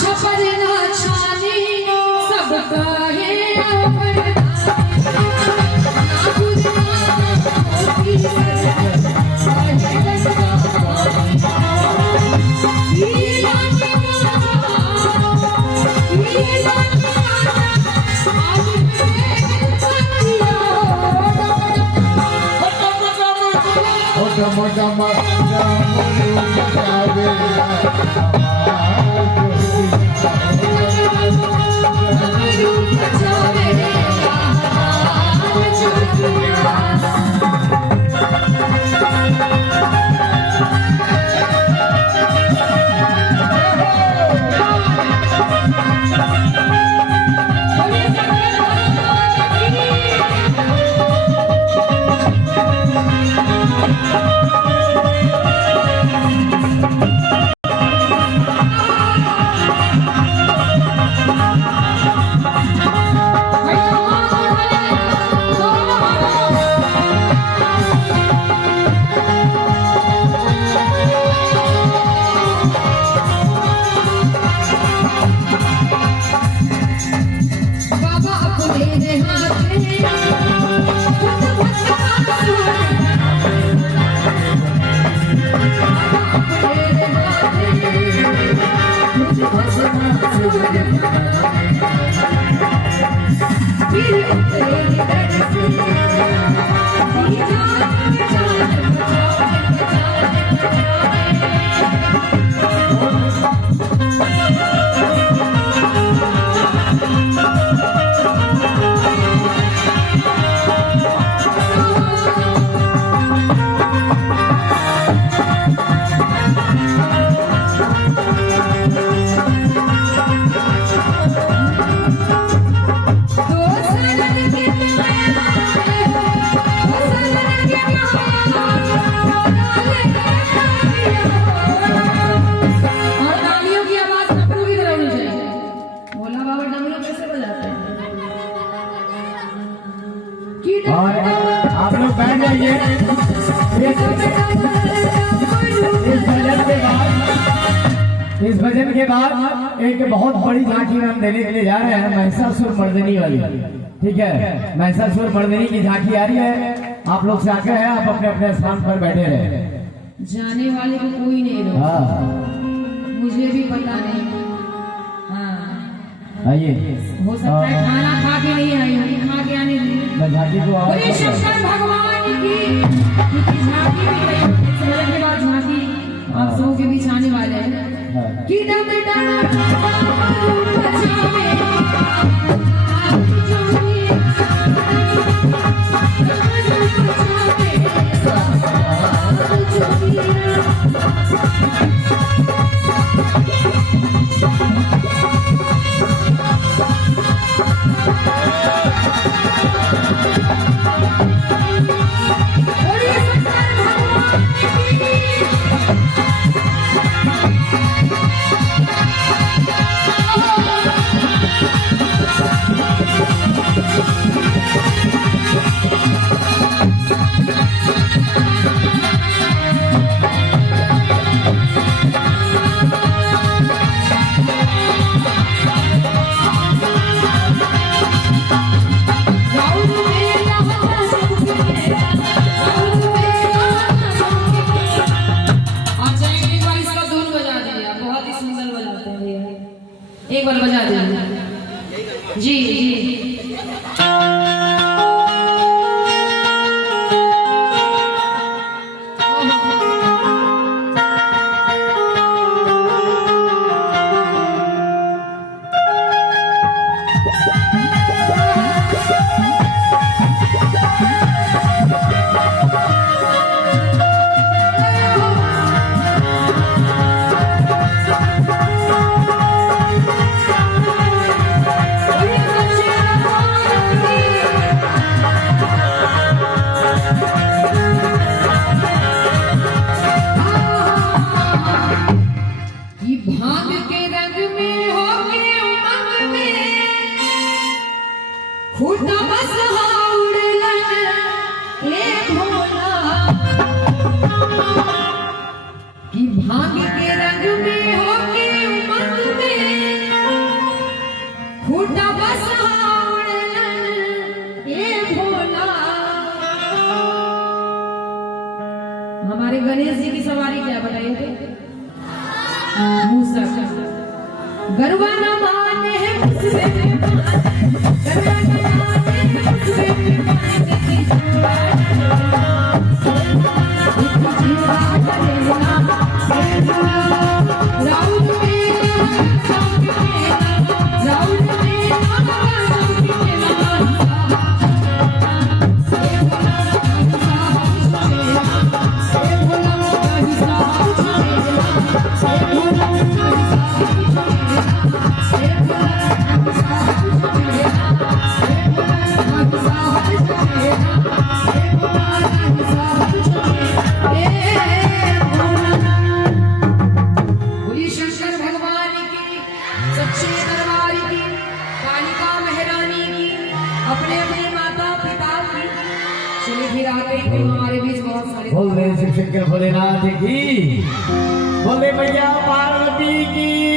छपर ना छानी सब कहे इस भजन के बाद एक बहुत बड़ी झांकी हम देने के लिए जा रहे हैं, महिषासुर मर्दनी वाली। ठीक है, महिषासुर मर्दनी की झांकी आ रही है। आप लोग से आकर है, आप अपने अपने स्थान पर बैठे रहे। जाने वाले को कोई नहीं रोका। हाँ, मुझे भी पता नहीं। हाँ, आइए। हो सकता है खाना खा के नहीं आई होगी, खा के आने दीजिए। मैं झांकी को बोलिए शंकर भगवान की। झांकी भी गई, इस के बाद झांकी आप सबों के बीच आने वाले हैं। कि दम एक बार बजा दीजिए। जी जी कि भांग के रंग में होके उमंग में दूसरा गरुआ न माने मुझसे गरुआ न माने मुझसे हमारे बीच बहुत सारे बोल रहे शिव शंकर भोलेनाथ की, बोले भैया पार्वती की।